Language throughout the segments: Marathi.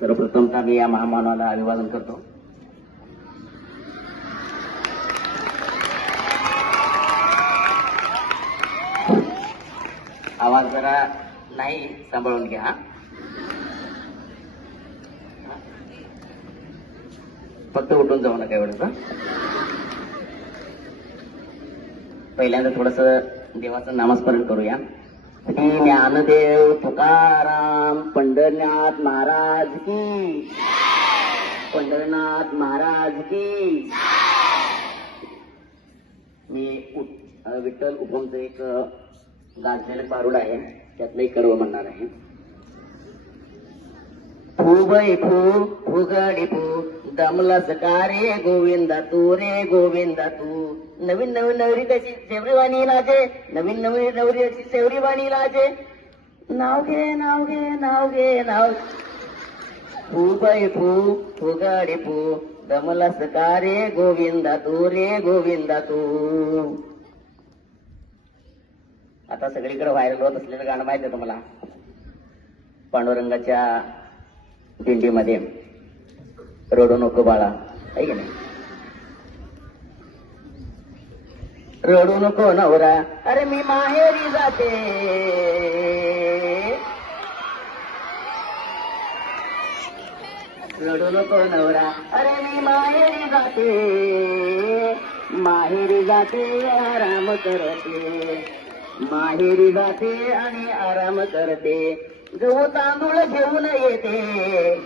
सर्वप्रथमतः मी या महामानवाला अभिवादन करतो. आवाज जरा नाही सांभाळून घ्या. फक्त उठून जाऊ नका एवढं. पहिल्यांदा थोडस देवाचं नामस्मरण करूया. श्री ज्ञानदेव तुकाराम पंढरनाथ महाराज की, पंढरनाथ महाराज की. मी विठ्ठल उपमचं एक गाजलेलं पारुड आहे, त्यातलं एक कर्व म्हणणार आहे. फुबई फू फुगडी फू दमलस का रे गोविंदा तू, रे गोविंदा तू. नवीन नवीन नवरी कशी शेवरीवाणी लाजे, नवीन नवीन नवरी कशी शेवरीवाणी लाजे. नाव घे नाव घे नाव घे नाव. फुबई फू फुगडी फू दमलस का रे गोविंदा तू, रे गोविंदा तू. आता सगळीकडे व्हायरल होत असलेलं गाणं माहिती आहे तुम्हाला. पांडुरंगाच्या दिंडीमध्ये रडू नको बाळा, आहे की नाही. रडू नको नवरा, अरे मी माहेरी जाते. रडू नको नवरा, अरे मी माहेरी जाते. माहेरी जाते आराम करते, माहेरी जाते आणि आराम करते. गहू तांदूळ घेऊन येते,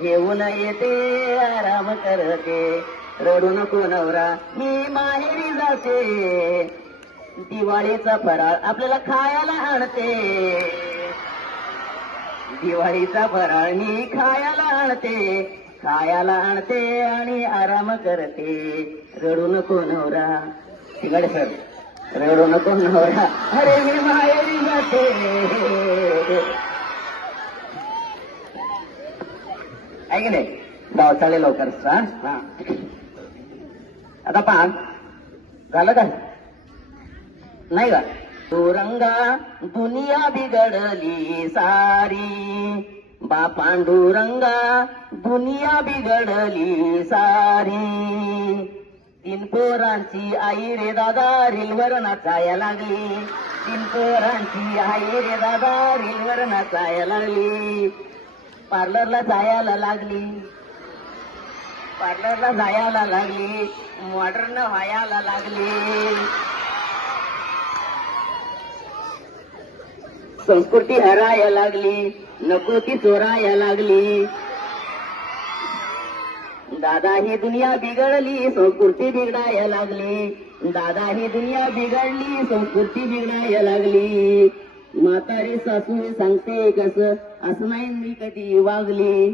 घेऊन येते आराम करते. रडू नको नवरा, मी माहेरी जाते. दिवाळीचा फराळ आपल्याला खायला आणते, दिवाळीचा फराळ मी खायला आणते, खायला आणते आणि आराम करते. रडू नको नवरा. तिकडे सर, रडू नको नवरा, अरे मी माहेरी जाते. आहे की नाही. गाव चालेल लवकर. हा आता पहा, झालं का नाही का. पांडुरंगा दुनिया बिघडली सारी, बा पांडुरंगा दुनिया बिघडली सारी. 3 पोरांची आई रे दादा रीलवर नाचाया लागली, 3 पोरांची आई रे दादा रीलवर नाचाया लागली. पार्लरला जायला लागली, पार्लरला जायला लागली, मॉडर्न व्हायला लागली. संस्कृती हरायला लागली, नको ती चोरायला लागली. दादा ही दुनिया बिघडली, संस्कृती बिघडायला लागली. दादा ही दुनिया बिघडली, संस्कृती बिघडायला लागली. म्हातारी सासू सांगते कसं, असं नाही मी कधी वागली.